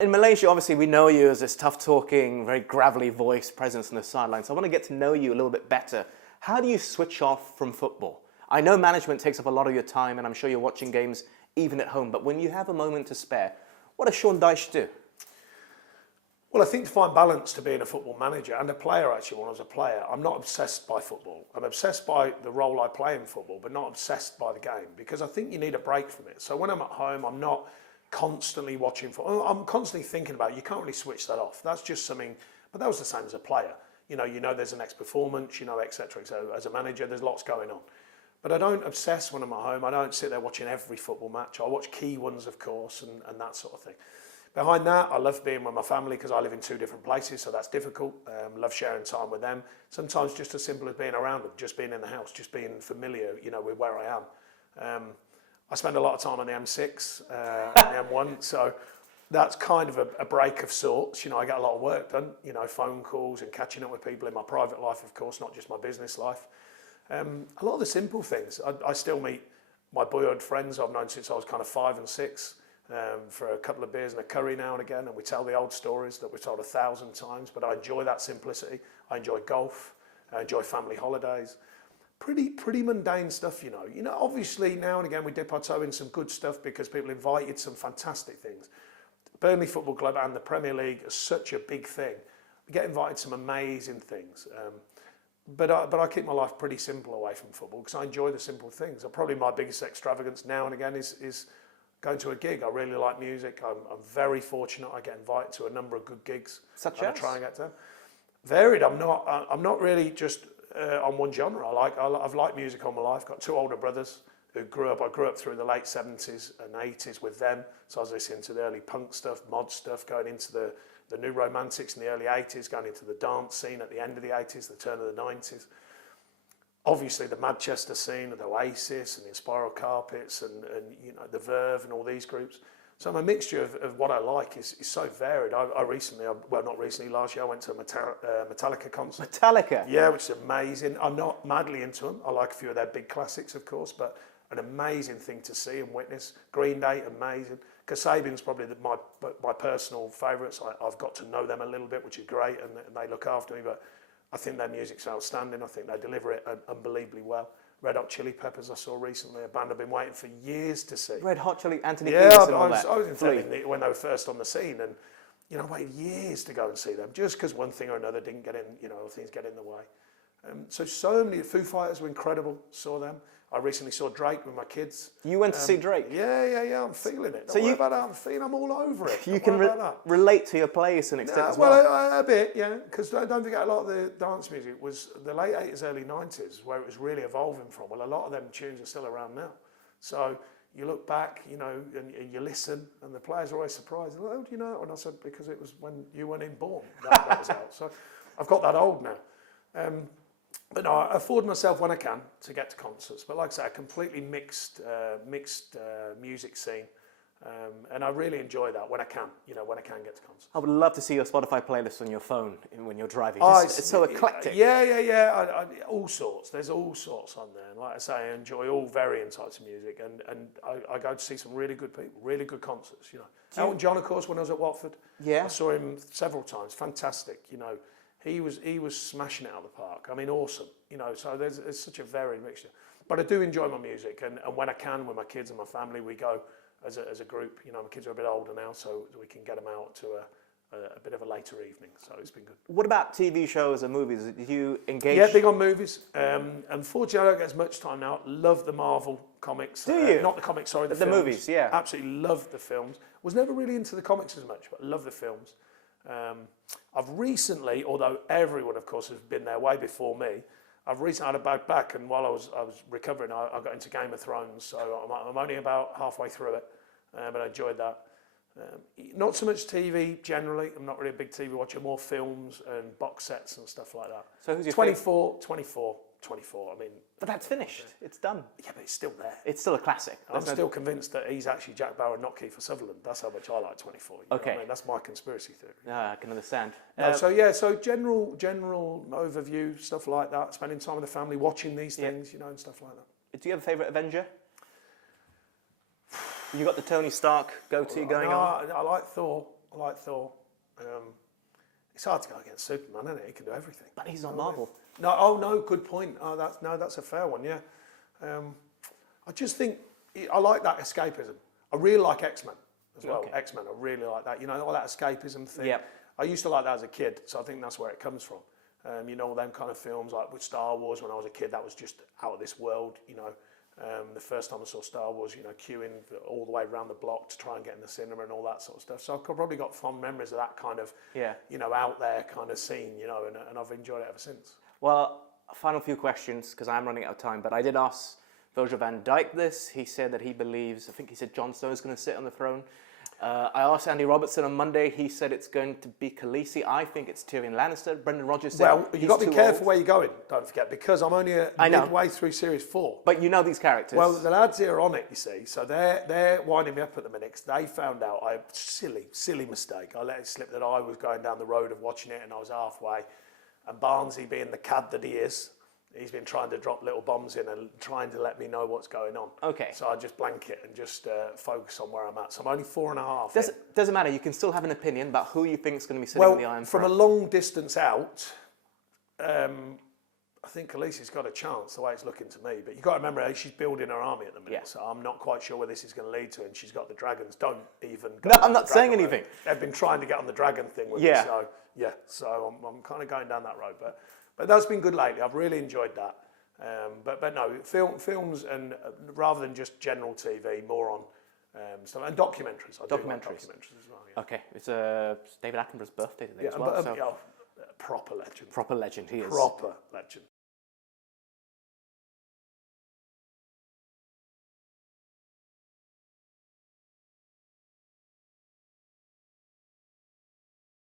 In Malaysia, obviously, we know you as this tough-talking, very gravelly voice presence on the sideline. So I want to get to know you a little bit better. How do you switch off from football? I know management takes up a lot of your time, and I'm sure you're watching games even at home. But when you have a moment to spare, what does Sean Dyche do? Well, I think to find balance to being a football manager and a player, actually, when I was a player, I'm not obsessed by football. I'm obsessed by the role I play in football, but not obsessed by the game, because I think you need a break from it. So when I'm at home, I'm not constantly watching football. I'm constantly thinking about it. You can't really switch that off. That's just something, but that was the same as a player. You know there's a next performance, etc. So as a manager, there's lots going on. But I don't obsess when I'm at home. I don't sit there watching every football match. I watch key ones, of course, and that sort of thing. Behind that, I love being with my family because I live in 2 different places, so that's difficult. Love sharing time with them. Sometimes just as simple as being around them, just being in the house, just being familiar, with where I am. I spend a lot of time on the M6 and the M1, so that's kind of a break of sorts. I get a lot of work done, phone calls and catching up with people in my private life, of course, not just my business life. A lot of the simple things. I still meet my boyhood friends I've known since I was kind of 5 and 6 for a couple of beers and a curry now and again, and we tell the old stories that we've told 1,000 times, but I enjoy that simplicity. I enjoy golf. I enjoy family holidays. Pretty mundane stuff, obviously now and again we dip our toe in some good stuff because people invited some fantastic things. Burnley Football Club and the Premier League are such a big thing. We get invited to some amazing things. But I keep my life pretty simple away from football because I enjoy the simple things. Probably my biggest extravagance now and again is going to a gig. I really like music. I'm very fortunate. I get invited to a number of good gigs. Such as? I try and get to them. Varied. I'm not really just on one genre. I've liked music all my life. Got 2 older brothers who I grew up through the late 70s and 80s with them. So I was listening to the early punk stuff, mod stuff, going into the new romantics in the early 80s, going into the dance scene at the end of the 80s, the turn of the 90s. Obviously the Manchester scene of the Oasis and the Spiral Carpets and the Verve and all these groups. So I'm a mixture of what I like is so varied. Not recently, last year I went to a Metallica concert. Metallica? Yeah, which is amazing. I'm not madly into them. I like a few of their big classics, of course, but an amazing thing to see and witness. Green Day, amazing. Kasabian's probably my personal favourites. I've got to know them a little bit, which is great, and they look after me, but I think their music's outstanding. I think they deliver it unbelievably well. Red Hot Chili Peppers I saw recently, a band I've been waiting for years to see. Red Hot Chili, Anthony Yeah, Kiedis and all that. I was in Philly when they were first on the scene, and I waited years to go and see them, just because one thing or another didn't get in, things get in the way. So many. Foo Fighters were incredible, saw them. I recently saw Drake with my kids. You went to see Drake? Yeah, I'm feeling it. Don't worry about that, I'm all over it. You can relate to your play to an extent as well. well. A bit, yeah, because don't forget a lot of the dance music was the late 80s, early 90s, where it was really evolving from. Well, a lot of them tunes are still around now. So you look back, and you listen, and the players are always surprised. Oh, do you know? And I said, because it was when you weren't even born that was out. So I've got that old now. But no, I afford myself when I can to get to concerts. But like I say, a completely mixed music scene. And I really enjoy that when I can, when I can get to concerts. I would love to see your Spotify playlist on your phone when you're driving. It's so eclectic. Yeah. All sorts. There's all sorts on there. And like I say, I enjoy all varying types of music. And I go to see some really good people, really good concerts. Elton John, of course, when I was at Watford. Yeah. I saw him several times. Fantastic. He was smashing it out of the park. I mean, awesome. So there's such a varied mixture. But I do enjoy my music, and when I can, with my kids and my family, we go as a group. My kids are a bit older now, so we can get them out to a bit of a later evening. So it's been good. What about TV shows and movies? Did you engage? Yeah, big on movies. Unfortunately, I don't get as much time now. Love the Marvel comics. Do you? Not the comics, sorry, the films. Movies, yeah. Absolutely love the films. Was never really into the comics as much, but love the films. I've recently, although everyone, of course, has been there way before me, I've recently had a bad back, and while I was recovering, I got into Game of Thrones, so I'm only about halfway through it, but I enjoyed that. Not so much TV generally. I'm not really a big TV watcher. More films and box sets and stuff like that. So who's your 24. I mean, but that's finished. It's done. Yeah, but it's still there. It's still a classic. I'm still convinced that he's actually Jack Bauer and not Kiefer Sutherland. That's how much I like 24. Okay. I mean, that's my conspiracy theory. I can understand. So general overview, stuff like that. Spending time with the family, watching these things, and stuff like that. Do you have a favourite Avenger? You got the Tony Stark goatee going on? I like Thor. I like Thor. It's hard to go against Superman, isn't it? He can do everything. But he's not Marvel. No, oh no, good point. Oh, that's a fair one. Yeah, I just think I like that escapism. I really like X-Men as well. Okay. X-Men, I really like that. You know, all that escapism thing. Yep. I used to like that as a kid, so I think that's where it comes from. You know, them kind of films like with Star Wars when I was a kid, that was just out of this world. You know, the first time I saw Star Wars, you know, queuing all the way around the block to try and get in the cinema and all that sort of stuff. So I've probably got fond memories of that kind of, you know, out there kind of scene, you know, and I've enjoyed it ever since. Well, a final few questions, because I'm running out of time, but I did ask Virgil van Dijk this. He said that he believes, I think he said Jon Snow is going to sit on the throne. I asked Andy Robertson on Monday. He said it's going to be Khaleesi. I think it's Tyrion Lannister. Brendan Rodgers said Well, you've got to be careful old. where you're going, don't forget, because I'm only midway through series 4. But you know these characters. Well, the lads here are on it, you see, so they're winding me up at the minute because they found out silly mistake. I let it slip that I was going down the road of watching it and I was halfway, and Barnsley, being the cad that he is, he's been trying to drop little bombs in and trying to let me know what's going on. Okay. So I just blank it and just focus on where I'm at. So I'm only 4.5. Doesn't matter. You can still have an opinion about who you think is going to be sitting in the Iron Throne. From a long distance out, I think Khaleesi's got a chance the way it's looking to me. But you've got to remember, she's building her army at the minute. Yeah. So I'm not quite sure where this is going to lead to. And she's got the dragons. Don't even go No, on I'm the not saying dragon anything. road. They've been trying to get on the dragon thing with me. So, yeah. So I'm kind of going down that road. But that's been good lately. I've really enjoyed that. But no, films and rather than just general TV, more on stuff and documentaries. I do like documentaries as well. Yeah. Okay, it's David Attenborough's birthday today as well. Proper legend. Proper legend, he is. Proper legend.